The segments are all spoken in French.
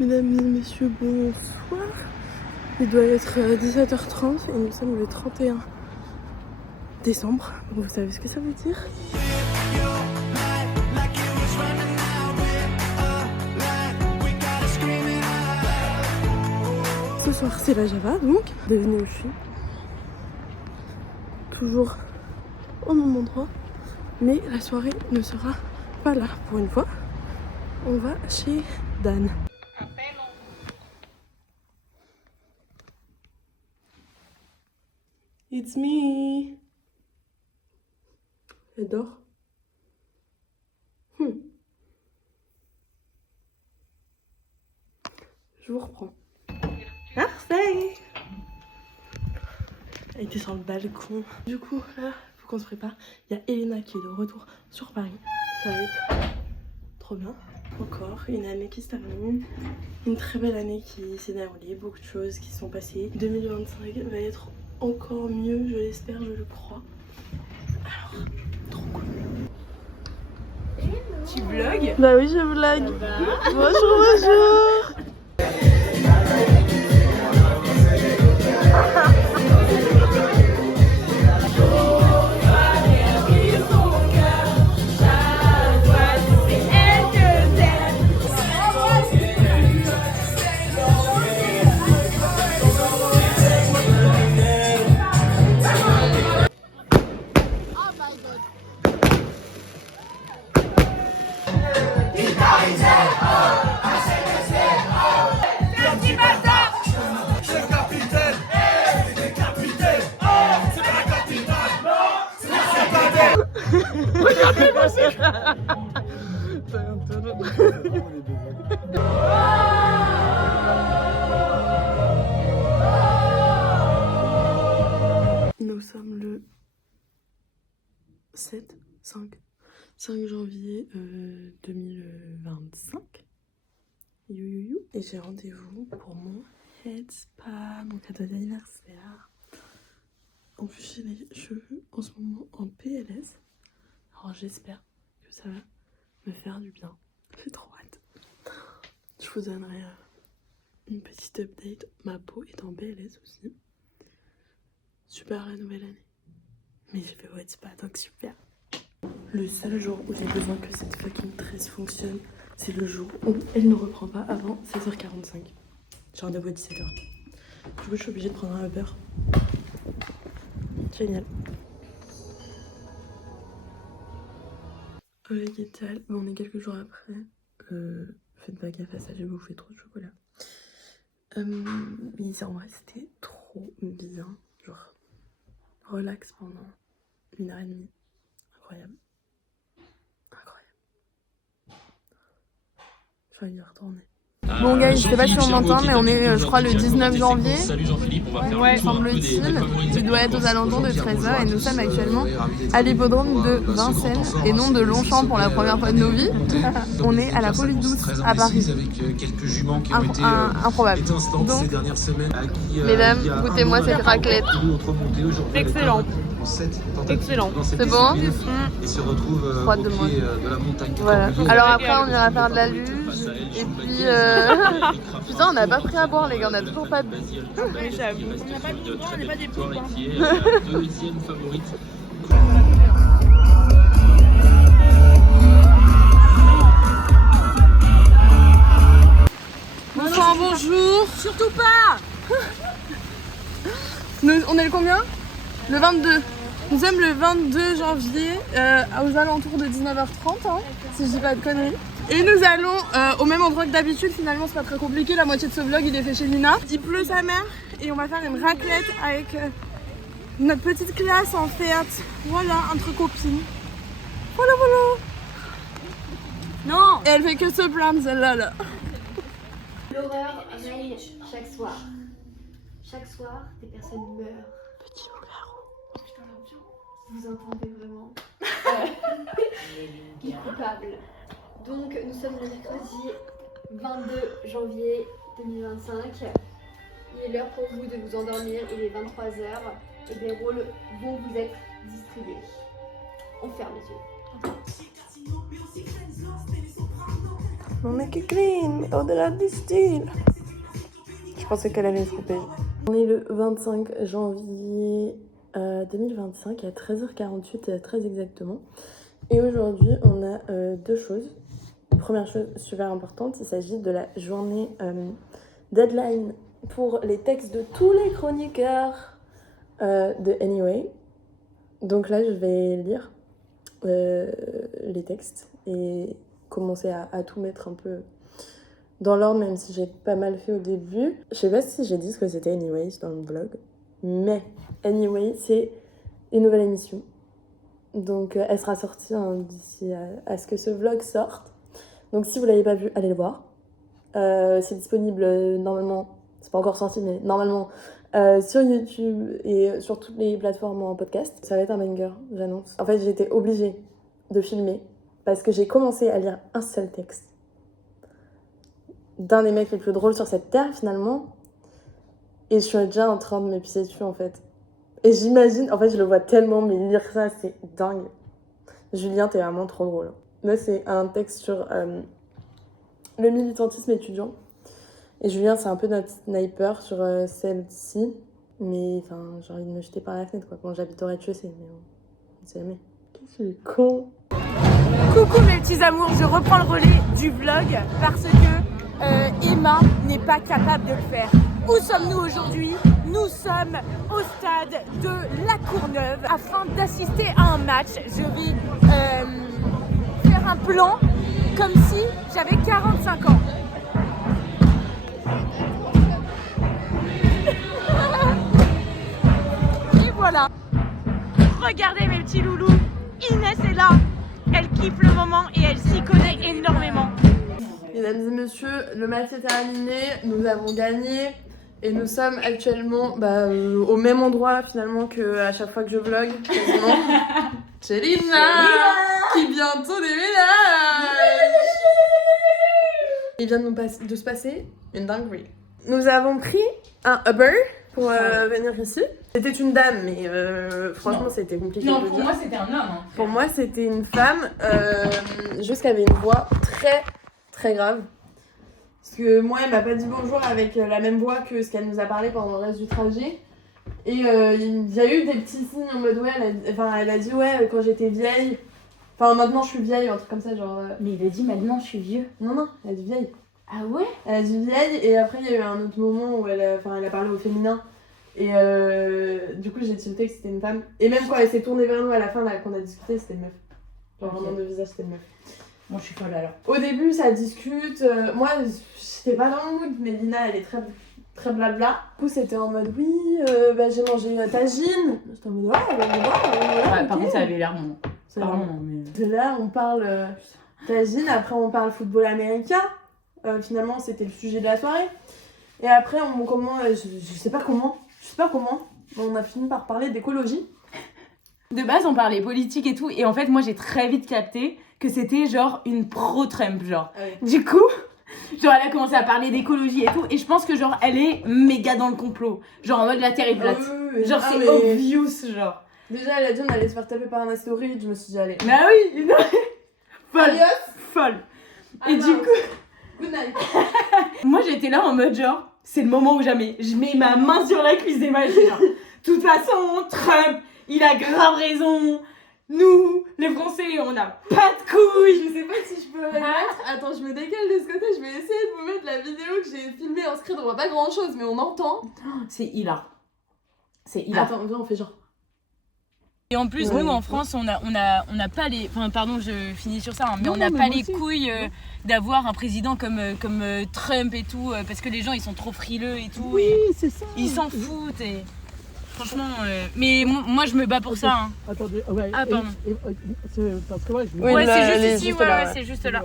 Mesdames et messieurs, bonsoir. Il doit être 17h30 et nous sommes le 31 décembre. Donc vous savez ce que ça veut dire. Ce soir c'est la Java, donc devinez où je suis. Toujours au même endroit, mais la soirée ne sera pas là pour une fois. On va chez Dan. It's me. Elle dort. Je vous reprends. Parfait. Elle était sur le balcon. Du coup, là, faut qu'on se prépare. Il y a Elena qui est de retour sur Paris. Ça va être trop bien. Encore une année qui se termine. Une très belle année qui s'est déroulée. Beaucoup de choses qui sont passées. 2025 va être encore mieux, je l'espère, je le crois. Alors, trop cool. Tu vlogs? Bah oui, je vlog. Bonjour, bonjour. Nous sommes le 5 janvier 2025. Et j'ai rendez-vous pour mon head spa, mon cadeau d'anniversaire. En plus, j'ai les cheveux en ce moment en PLS. Alors j'espère que ça va me faire du bien. J'ai trop hâte. Je vous donnerai une petite update. Ma peau est en PLS aussi. Super la nouvelle année. Mais j'ai fait head spa, donc super. Le seul jour où j'ai besoin que cette fucking tresse fonctionne, c'est le jour où elle ne reprend pas avant 16h45. J'ai rendez-vous à 17h. Du coup, je suis obligée de prendre un Uber. Génial. Hola, qu'est-ce que bon, on est quelques jours après. Faites pas gaffe à ça, j'ai bouffé trop de chocolat. Mais en vrai, c'était trop bien. Genre, relax pendant 1h30. Incroyable. Je vais y retourner. Bon gars, je sais pas si on m'entend, mais on est je crois le 19 janvier. Ouais, semble-t-il. Il doit être aux alentours de 13h et nous sommes actuellement à l'hippodrome de Vincennes et non de Longchamp pour la première fois de nos vies. On est à la Folie Douce à Paris. Improbable. Donc, mesdames, goûtez-moi cette raclette. Excellent. Excellent. C'est bon? Et se retrouve de la montagne. Voilà. Alors après on ira faire de la luge. Et puis putain, on n'a pas pris à boire les gars, on a toujours pas bu. Mais j'avoue, on n'a pas bu, on n'est pas des poupes. Bonsoir, bonjour. Surtout pas. On est le combien? Le 22. Nous sommes le 22 janvier aux alentours de 19h30, hein, si je dis pas de conneries. Et nous allons au même endroit que d'habitude, finalement c'est pas très compliqué, la moitié de ce vlog il est fait chez Nina. Il pleut sa mère et on va faire une raclette avec notre petite classe en fait. Voilà, entre copines. Voilà, voilà. Non. Et elle fait que se plaindre celle-là. Là. L'horreur règne chaque soir. Chaque soir, des personnes meurent. Petit loup-garou. Putain, vous entendez vraiment qui est coupable. Donc, nous sommes le mercredi 22 janvier 2025. Il est l'heure pour vous de vous endormir. Il est 23h et les rôles vont vous être distribués. On ferme les yeux. On make it clean, mais au-delà du style. Je pensais qu'elle allait se tromper. On est le 25 janvier 2025 à 13h48, très exactement. Et aujourd'hui, on a deux choses. Première chose super importante, il s'agit de la journée deadline pour les textes de tous les chroniqueurs de Anyway. Donc là, je vais lire les textes et commencer à tout mettre un peu dans l'ordre, même si j'ai pas mal fait au début. Je sais pas si j'ai dit ce que c'était Anyway dans le vlog, mais Anyway, c'est une nouvelle émission. Donc elle sera sortie d'ici à ce que ce vlog sorte. Donc si vous l'avez pas vu, allez le voir. C'est disponible normalement, c'est pas encore sorti, mais normalement sur YouTube et sur toutes les plateformes en podcast. Ça va être un banger, j'annonce. En fait, j'ai été obligée de filmer parce que j'ai commencé à lire un seul texte d'un des mecs les plus drôles sur cette terre finalement, et je suis déjà en train de me pisser dessus en fait. Et j'imagine, en fait je le vois tellement, mais lire ça c'est dingue. Julien, t'es vraiment trop drôle. Là c'est un texte sur le militantisme étudiant, et Julien c'est un peu notre sniper sur celle-ci, mais enfin j'ai envie de me jeter par la fenêtre quoi. Quand j'habite au rez-de-chaussée, mais on sait jamais. Qu'est-ce que c'est con. Coucou mes petits amours, je reprends le relais du vlog parce que Emma n'est pas capable de le faire. Où sommes-nous aujourd'hui? Nous sommes au stade de La Courneuve afin d'assister à un match. Je vais faire un plan comme si j'avais 45 ans. Et voilà. Regardez mes petits loulous, Inès est là. Elle kiffe le moment et elle s'y connaît énormément. Mesdames et messieurs, le match est terminé, nous avons gagné et nous sommes actuellement au même endroit finalement qu'à chaque fois que je vlog, quasiment. Chelina qui bientôt déménage. Il vient de se passer une dinguerie. Nous avons pris un Uber pour venir ici. C'était une dame, mais franchement c'était compliqué. Non, de pour dire. moi c'était un homme. Hein. Pour moi c'était une femme, juste qu'elle avait une voix très grave. Parce que moi, elle m'a pas dit bonjour avec la même voix que ce qu'elle nous a parlé pendant le reste du trajet. Et il y a eu des petits signes en mode ouais, elle a dit ouais, quand j'étais vieille. Enfin, maintenant je suis vieille, un truc comme ça, genre. Mais il a dit maintenant je suis vieux. Non, elle a dit vieille. Ah ouais? Elle a dit vieille, et après il y a eu un autre moment où elle a parlé au féminin. Et du coup, j'ai tilté que c'était une femme. Et même quand elle s'est tournée vers nous à la fin, là, qu'on a discuté, c'était une meuf. Genre vraiment de visage, c'était une meuf. Moi je suis folle alors. Au début, ça discute. Moi, j'étais pas dans le mood, mais Lina, elle est très blabla. Du coup, c'était en mode oui, j'ai mangé tagine. J'étais en mode Ouais, par contre, ça avait l'air bon. C'est Pardon, vraiment- mais. De là, on parle tagine, après on parle football américain. Finalement, c'était le sujet de la soirée. Et après, je sais pas comment, on a fini par parler d'écologie. De base, on parlait politique et tout, et en fait, moi j'ai très vite capté que c'était genre une pro-Trump, genre. Ah ouais. Du coup, genre elle a commencé à parler d'écologie et tout, et je pense que genre elle est méga dans le complot. Genre en mode la terre est plate. Genre c'est obvious, genre. Déjà, elle a dit on allait se faire taper par un astéroïde, je me suis dit allez. Bah oui, non. Folle. Adios. Folle. Et Adios. du coup, Good night. moi j'étais là en mode genre, c'est le moment ou jamais. Je mets ma main sur la cuisse d'Emma, je suis genre, de toute façon, Trump, il a grave raison. Nous, les Français, on n'a pas de couilles. Je sais pas si je peux le mettre. Attends, je me décale de ce côté, je vais essayer de vous mettre la vidéo que j'ai filmée en screen. On voit pas grand chose, mais on entend. C'est hilar. C'est hilar. Attends, viens, on fait genre. Et en plus, Ouais. nous en France, on a pas les. Enfin, pardon, je finis sur ça, hein, mais Non, on n'a non, mais pas moi les aussi. couilles d'avoir un président comme Trump et tout, parce que les gens ils sont trop frileux et tout, Oui, et c'est ça. ils s'en foutent. Et franchement, mais moi je me bats pour ça. Hein. Attendez, ouais. Ah, pardon. C'est parce que ouais, je Oui, ouais, là, c'est elle est juste ici, juste ouais, là, ouais, ouais. c'est juste là.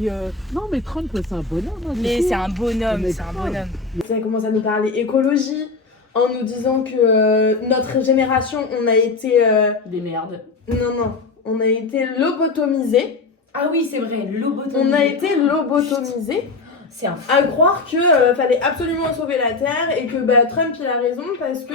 Et non, mais Trump, c'est un bonhomme. Hein, Mais c'est un bonhomme, Mais c'est un grave. bonhomme. Ça commence à nous parler écologie en nous disant que notre génération, on a été. Des merdes. Non, on a été lobotomisés. Ah oui, c'est vrai, lobotomie. On a été lobotomisés C'est un à croire que fallait absolument sauver la Terre et que Trump il a raison parce que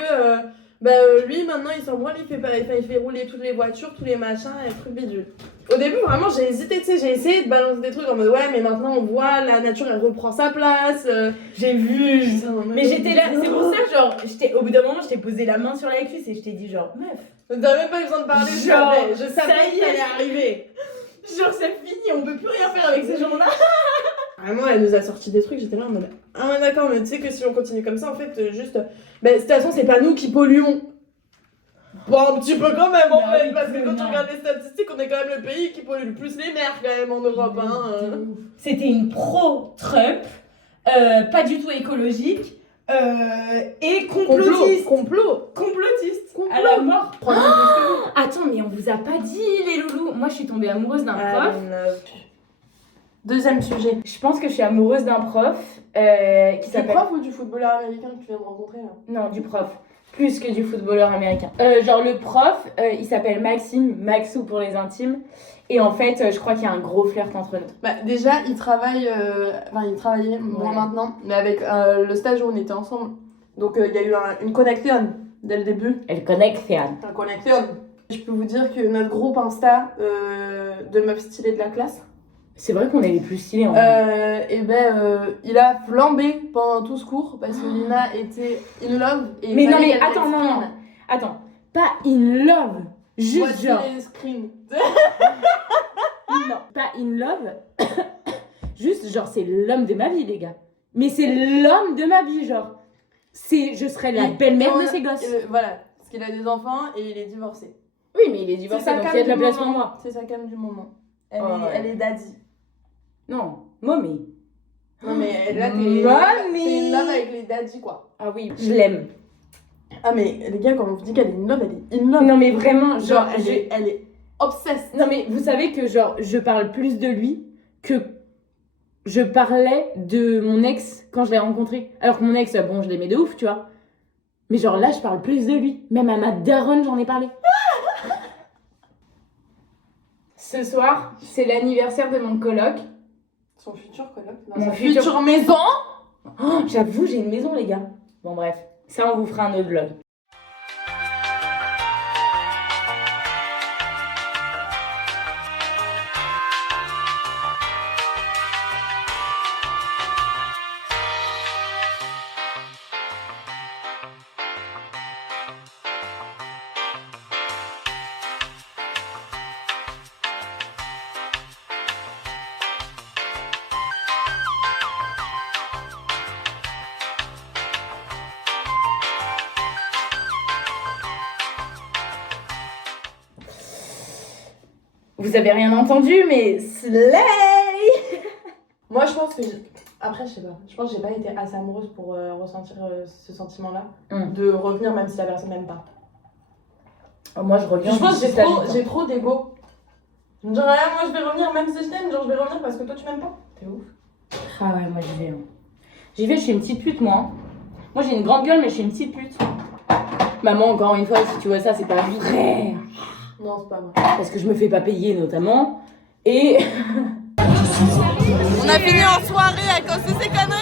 Lui maintenant il s'en branle, il fait rouler toutes les voitures, tous les machins et les trucs bidules. Au début vraiment j'ai hésité, tu sais, j'ai essayé de balancer des trucs en mode ouais mais maintenant on voit la nature elle reprend sa place. J'ai vu. Mais Mais j'étais là, c'est pour ça que genre, au bout d'un moment, je t'ai posé la main sur la cuisse et je t'ai dit genre, meuf, T'as même pas eu besoin de parler, Genre, je savais ça y que est. ça allait arriver. genre c'est fini, on peut plus rien faire avec ces gens-là. Vraiment elle nous a sorti des trucs, j'étais là en mode ah ouais d'accord mais tu sais que si on continue comme ça en fait juste de toute façon c'est pas nous qui polluons. Bon un petit peu quand même en Bah fait oui, parce que quand tu non. regardes les statistiques on est quand même le pays qui pollue le plus les mers quand même en Europe hein. C'était une pro-Trump, pas du tout écologique et complotiste. Complotiste. À la mort. Attends, mais on vous a pas dit, les loulous. Moi, je suis tombée amoureuse d'un prof. Deuxième sujet. Je pense que je suis amoureuse d'un prof qui Du s'appelle... prof ou du footballeur américain que tu viens de rencontrer là? Non, du prof. Plus que du footballeur américain. Genre le prof, il s'appelle Maxime, Maxou pour les intimes. Et en fait, je crois qu'il y a un gros flirt entre nous. Bah déjà il travaille, il travaillait moins Ouais. maintenant, mais avec le stage où on était ensemble. Donc il y a eu une connexion dès le début. Elle connecte, Féane. Un connexion. Je peux vous dire que notre groupe Insta de meufs stylées de la classe, C'est vrai qu'on est les plus stylés en vrai. il a flambé pendant tout ce cours parce que Lina était in love. Et Mais il non, fallait mais qu'elle attends, l'exprime. non. Attends, pas in love. Juste Voici genre. les screens. Non, pas in love. Juste genre, c'est l'homme de ma vie, les gars. Mais c'est l'homme de ma vie, genre. Je serais la belle-mère de ces gosses. Voilà, parce qu'il a des enfants et il est divorcé. Oui, mais il est divorcé, donc il y a de la place pour moi. C'est sa cam du moment. Ouais. Elle est daddy. Non, mommy. Non mais là t'es Mommy. in love avec les daddy quoi. Ah oui, je l'aime. Ah mais les gars quand on vous dit qu'elle est in love, elle est in love. Non, mais vraiment, genre, elle est obsessed. Non, mais vous savez que, genre, je parle plus de lui que je parlais de mon ex quand je l'ai rencontré. Alors que mon ex, bon, je l'aimais de ouf, tu vois. Mais genre là, je parle plus de lui. Même à ma daronne, j'en ai parlé. Ce soir, c'est l'anniversaire de mon coloc. Son futur coloc. Mon Sa futur- future maison. Oh, j'avoue, j'ai une maison, les gars. Bon, bref. Ça, on vous fera un autre vlog. Vous avez rien entendu, mais slay. Moi je pense que après je sais pas. Je pense que j'ai pas été assez amoureuse pour ressentir ce sentiment-là. De revenir même si la personne m'aime pas. Oh, moi, je reviens. Je pense que juste à mi-temps. j'ai trop d'ego. Genre moi je vais revenir même si je t'aime, genre je vais revenir parce que toi tu m'aimes pas. T'es ouf. Ah ouais, moi j'y vais. Hein. J'y vais, je suis une petite pute, moi. Moi j'ai une grande gueule, mais je suis une petite pute. Maman, encore une fois, si tu vois ça, c'est pas vrai. Non c'est pas vrai. Parce que je me fais pas payer, notamment. Et. On a fini en soirée à cause de ces conneries.